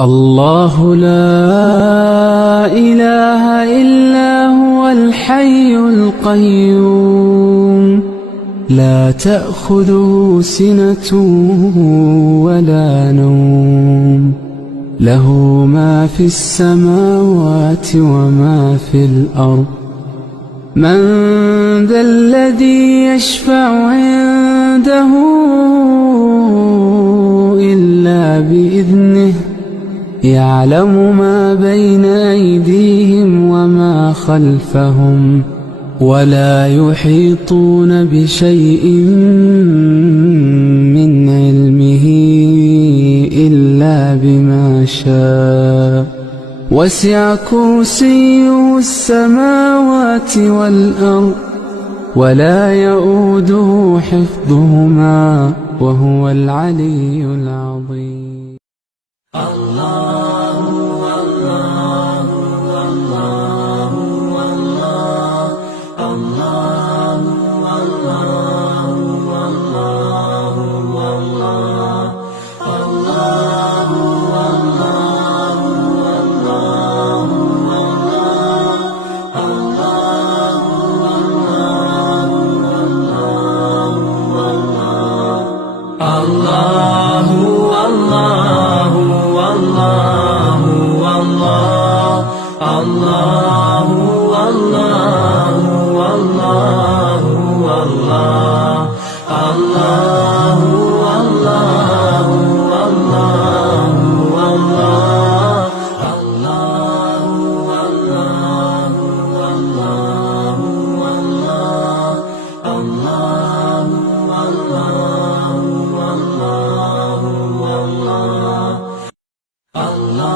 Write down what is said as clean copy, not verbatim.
الله لا إله إلا هو الحي القيوم لا تأخذه سنة ولا نوم له ما في السماوات وما في الأرض من ذا الذي يشفع عنده إلا بإذنه يعلم ما بين أيديهم وما خلفهم ولا يحيطون بشيء من علمه إلا بما شاء وسع كرسيه السماوات والأرض ولا يؤوده حفظهما وهو العلي العظيم. الله الله الله الله الله الله الله الله الله Allah